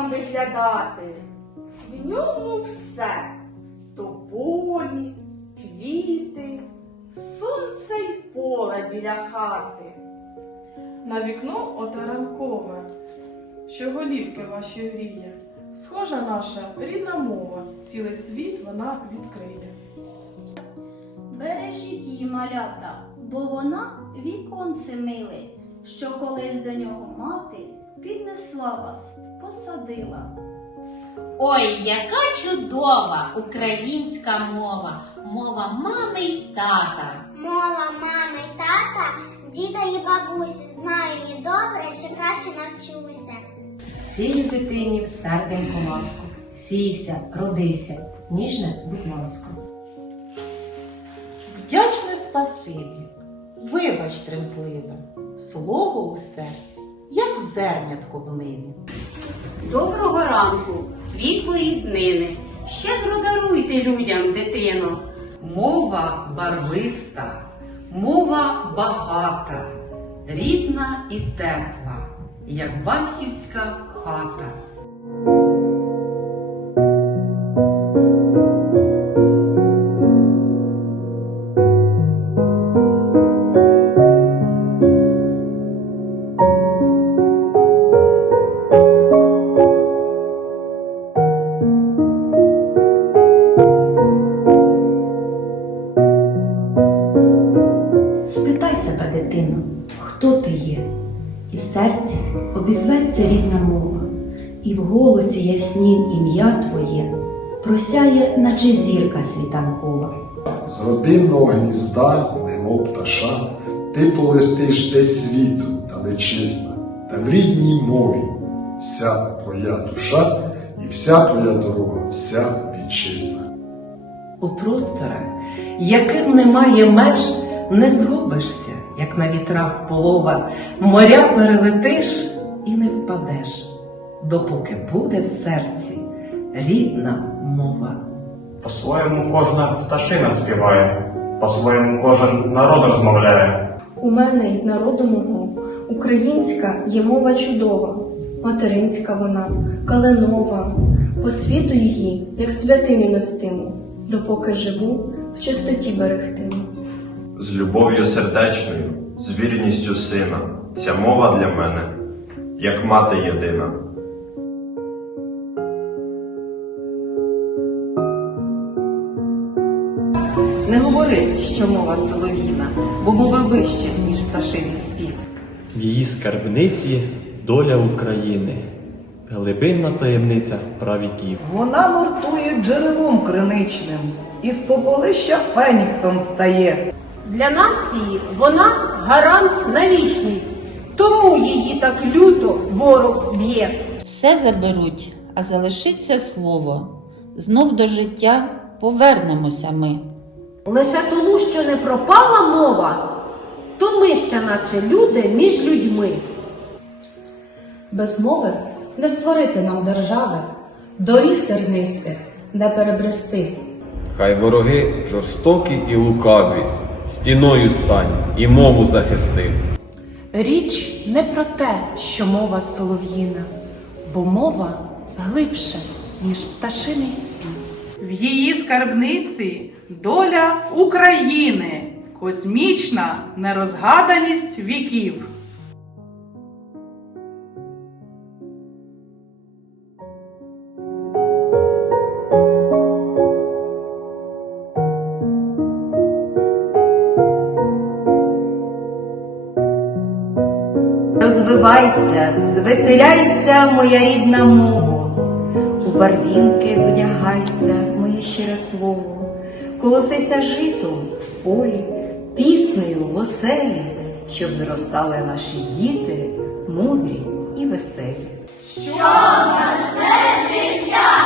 виглядати. В ньому все тополі, квіти, сонце й поле біля хати. На вікно отаранкове, що голівки ваші гріє. Схожа наша рідна мова, цілий світ вона відкриє. Бережіть її малята, бо вона віконце миле, що колись до нього мати піднесла вас, посадила. Ой, яка чудова українська мова, мова мами й тата. Мова мами, й тата, діда і бабусі. Знаю її добре, ще краще навчуся. Сію дитині в серденько ласку, сійся, родися, ніжне, будь ласка. Вдячне спасибі, вибач тремтливе, слово у серці, як зернятко в ливі. Доброго ранку, світлої днини. Щедро даруйте людям дитину. Мова барвиста, мова багата, рідна і тепла, як батьківська хата. Обізветься рідна мова, і в голосі яснім ім'я твоє просяє, наче зірка світанкова. З родинного гнізда, немов пташа, ти полетиш десь світу далечизна, та в рідній мові вся твоя душа і вся твоя дорога, вся вітчизна. У просторах, яким немає меж, не згубишся, як на вітрах полова, моря перелетиш і не впадеш, допоки буде в серці рідна мова. По-своєму кожна пташина співає, по-своєму кожен народ розмовляє. У мене й народу мого українська є мова чудова, материнська вона, каленова, по світу її, як святиню нестиму, допоки живу, в чистоті берегтиму. З любов'ю сердечною, з вірністю сина, ця мова для мене, як мати єдина. Не говори, що мова солов'їна, бо мова вища, ніж пташиний спів. В її скарбниці доля України, глибинна таємниця правіків. Вона нуртує джерелом криничним, із пополища феніксом стає. Для нації вона гарант на вічність, тому її так люто ворог б'є. Все заберуть, а залишиться слово. Знов до життя повернемося ми. Лише тому, що не пропала мова, то ми ще наче люди між людьми. Без мови не створити нам держави, доріг тернистих не перебрести. Хай вороги жорстокі і лукаві, стіною стань і мову захисти. Річ не про те, що мова солов'їна, бо мова глибше, ніж пташиний спів. В її скарбниці доля України, космічна нерозгаданість віків. Розвивайся, звеселяйся, моя рідна мова, у барвінки зодягайся, моє щире слово, колосися житом в полі, піснею в оселі, щоб зростали наші діти, мудрі і веселі. Що на все життя